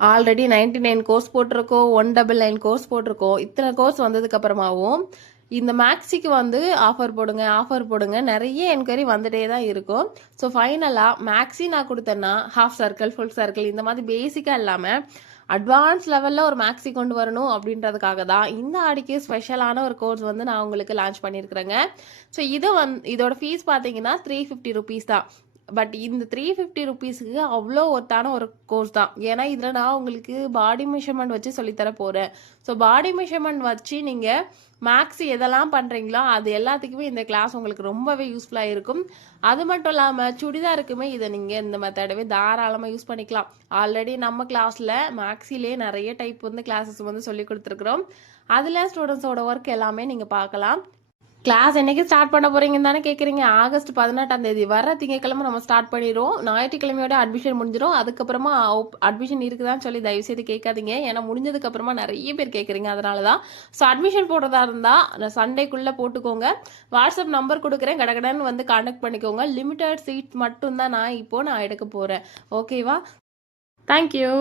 Already 99 course போட்டிருக்கோம், 199 course போட்டிருக்கோம். இத்தனை கோர்ஸ் வந்ததுக்கு அப்புறமாவும் இந்த மேக்ஸிக்கு வந்து ஆஃபர் போடுங்க ஆஃபர் போடுங்க நிறைய என்கொயரி வந்துட்டே தான் இருக்கும். ஸோ ஃபைனலாக மேக்ஸி நான் கொடுத்தேன்னா ஹாஃப் சர்க்கிள் ஃபுல் சர்க்கிள் இந்த மாதிரி பேசிக்காக இல்லாமல் அட்வான்ஸ் லெவலில் ஒரு மேக்ஸி கொண்டு வரணும் அப்படின்றதுக்காக தான் இந்த ஆடிக்கு ஸ்பெஷலான ஒரு கோர்ஸ் வந்து நான் உங்களுக்கு லான்ச் பண்ணியிருக்கிறேங்க. ஸோ இதோட ஃபீஸ் பார்த்தீங்கன்னா 350 ருபீஸ் தான். பட் இந்த 350 ருபீஸுக்கு அவ்வளோ ஒர்த்தான ஒரு கோர்ஸ் தான். ஏன்னா இதில் நான் உங்களுக்கு பாடி மெஷர்மெண்ட் வச்சு சொல்லித்தர போகிறேன். ஸோ பாடி மெஷர்மெண்ட் வச்சு நீங்கள் மேக்ஸ் எதெல்லாம் பண்ணுறீங்களோ அது எல்லாத்துக்குமே இந்த கிளாஸ் உங்களுக்கு ரொம்பவே யூஸ்ஃபுல்லாக இருக்கும். அது மட்டும் இல்லாமல் சுடிதாருக்குமே இதை நீங்கள் இந்த மெத்தடவே தாராளமாக யூஸ் பண்ணிக்கலாம். ஆல்ரெடி நம்ம கிளாஸில் மேக்ஸிலே நிறைய டைப் வந்து கிளாஸஸ் வந்து சொல்லி கொடுத்துருக்குறோம். அதில் ஸ்டூடெண்ட்ஸோட ஒர்க் எல்லாமே நீங்கள் பார்க்கலாம். கிளாஸ் என்னைக்கு ஸ்டார்ட் பண்ண போறீங்கன்னு தானே கேட்குறீங்க. ஆகஸ்ட் 18ஆம் தேதி வர திங்கக்கிழமை நம்ம ஸ்டார்ட் பண்ணிடுவோம். ஞாயிற்றுக்கிழமையோட அட்மிஷன் முடிஞ்சிடும். அதுக்கப்புறமா அட்மிஷன் இருக்குதான்னு சொல்லி தயவுசெய்து கேட்காதீங்க. ஏன்னா முடிஞ்சதுக்கு அப்புறமா நிறைய பேர் கேட்குறீங்க. அதனால தான். ஸோ அட்மிஷன் போடுறதா இருந்தால் சண்டேக்குள்ளே போட்டுக்கோங்க. வாட்ஸ்அப் நம்பர் கொடுக்குறேன், கடகடன்னு வந்து கான்டாக்ட் பண்ணிக்கோங்க. லிமிட்டட் சீட் மட்டும்தான் நான் எடுக்க போகிறேன். ஓகேவா? தேங்க்யூ.